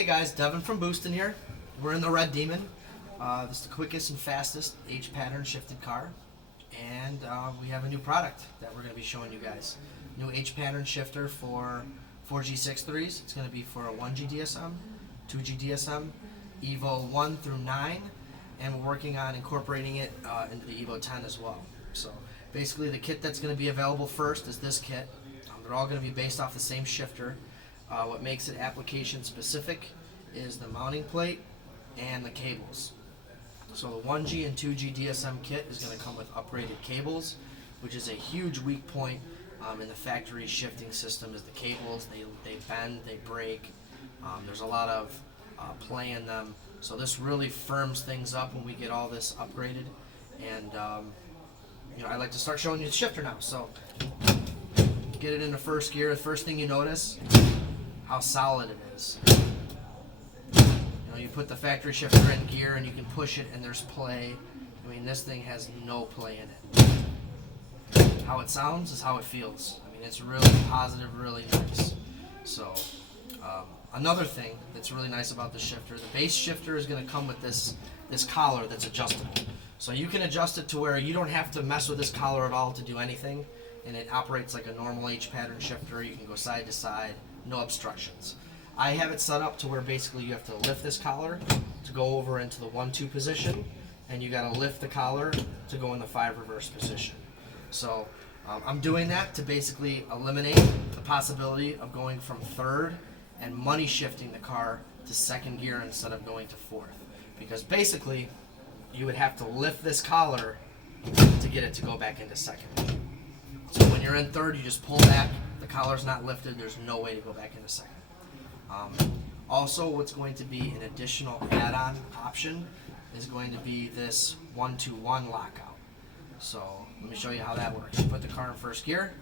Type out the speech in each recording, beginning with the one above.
Hey guys, Devin from Boostin here. We're in the Red Demon. This is the quickest and fastest H pattern shifted car, and we have a new product that we're going to be showing you guys. New H pattern shifter for 4G63s. It's going to be for a 1G DSM, 2G DSM, Evo 1 through 9, and we're working on incorporating it into the Evo 10 as well. So basically, the kit that's going to be available first is this kit. They're all going to be based off the same shifter. What makes it application specific is the mounting plate and the cables. So the 1G and 2G DSM kit is going to come with upgraded cables, which is a huge weak point in the factory shifting system. Is the cables, they bend, they break. There's a lot of play in them. So this really firms things up when we get all this upgraded. And I like to start showing you the shifter now. So get it into first gear. The first thing you notice, how solid it is. You put the factory shifter in gear and you can push it and there's play. I mean, this thing has no play in it. How it sounds is how it feels. I mean, it's really positive, really nice. So another thing that's really nice about the shifter, the base shifter is going to come with this collar that's adjustable. So you can adjust it to where you don't have to mess with this collar at all to do anything, and it operates like a normal H pattern shifter. You can go side to side, no obstructions. I have it set up to where basically you have to lift this collar to go over into the 1-2 position, and you got to lift the collar to go in the 5 reverse position. So I'm doing that to basically eliminate the possibility of going from third and money shifting the car to second gear instead of going to fourth, because basically you would have to lift this collar to get it to go back into second. So when you're in third, you just pull back, the collar's not lifted, there's no way to go back into second. Also, what's going to be an additional add-on option is going to be this 1-2-1 lockout. So let me show you how that works. You put the car in first gear.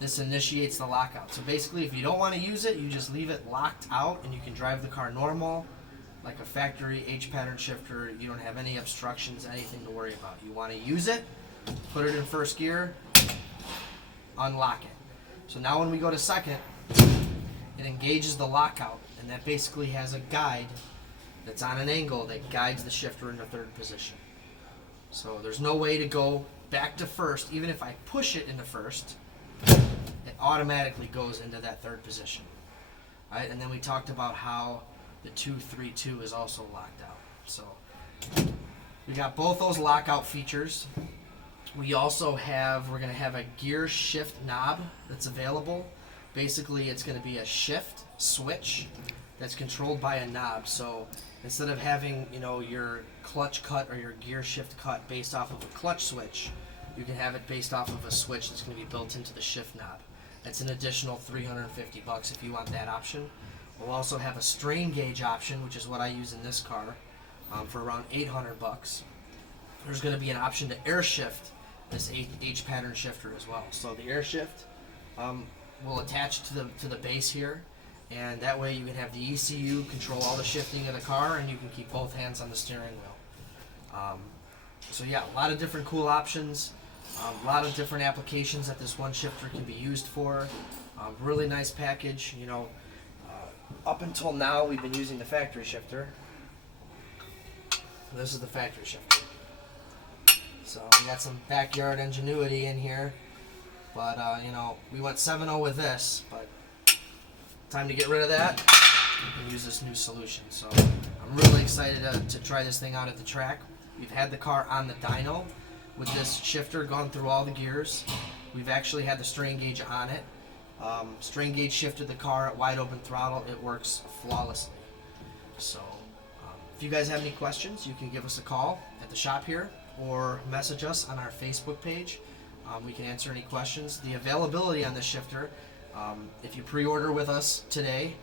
This initiates the lockout. So basically, if you don't want to use it, you just leave it locked out and you can drive the car normal, like a factory H pattern shifter. You don't have any obstructions, anything to worry about. You want to use it, put it in first gear, unlock it. So now when we go to second, it engages the lockout, and that basically has a guide that's on an angle that guides the shifter into third position. So there's no way to go back to first. Even if I push it into first, it automatically goes into that third position. All right, and then we talked about how the 2-3-2 is also locked out. So we got both those lockout features. We also we're going to have a gear shift knob that's available. Basically, it's going to be a shift switch that's controlled by a knob. So instead of having your clutch cut or your gear shift cut based off of a clutch switch, you can have it based off of a switch that's going to be built into the shift knob. That's an additional $350 if you want that option. We'll also have a strain gauge option, which is what I use in this car, for around $800. There's going to be an option to air shift this H pattern shifter as well. So the air shift will attach to the base here, and that way you can have the ECU control all the shifting of the car, and you can keep both hands on the steering wheel. So yeah, a lot of different cool options, a lot of different applications that this one shifter can be used for. Really nice package. Up until now we've been using the factory shifter. This is the factory shifter. So we got some backyard ingenuity in here. But, we went 7-0 with this, but time to get rid of that and use this new solution. So I'm really excited to try this thing out at the track. We've had the car on the dyno with this shifter, gone through all the gears. We've actually had the strain gauge on it. Strain gauge shifted the car at wide open throttle. It works flawlessly. So if you guys have any questions, you can give us a call at the shop here or message us on our Facebook page. We can answer any questions. The availability on the shifter, if you pre-order with us today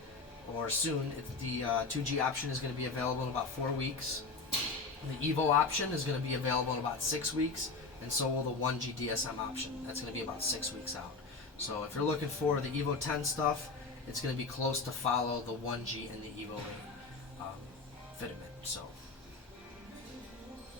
or soon, the 2G option is going to be available in about 4 weeks. The Evo option is going to be available in about 6 weeks, and so will the 1G DSM option. That's going to be about 6 weeks out. So if you're looking for the Evo 10 stuff, it's going to be close to follow the 1G and the Evo 8 fitment. So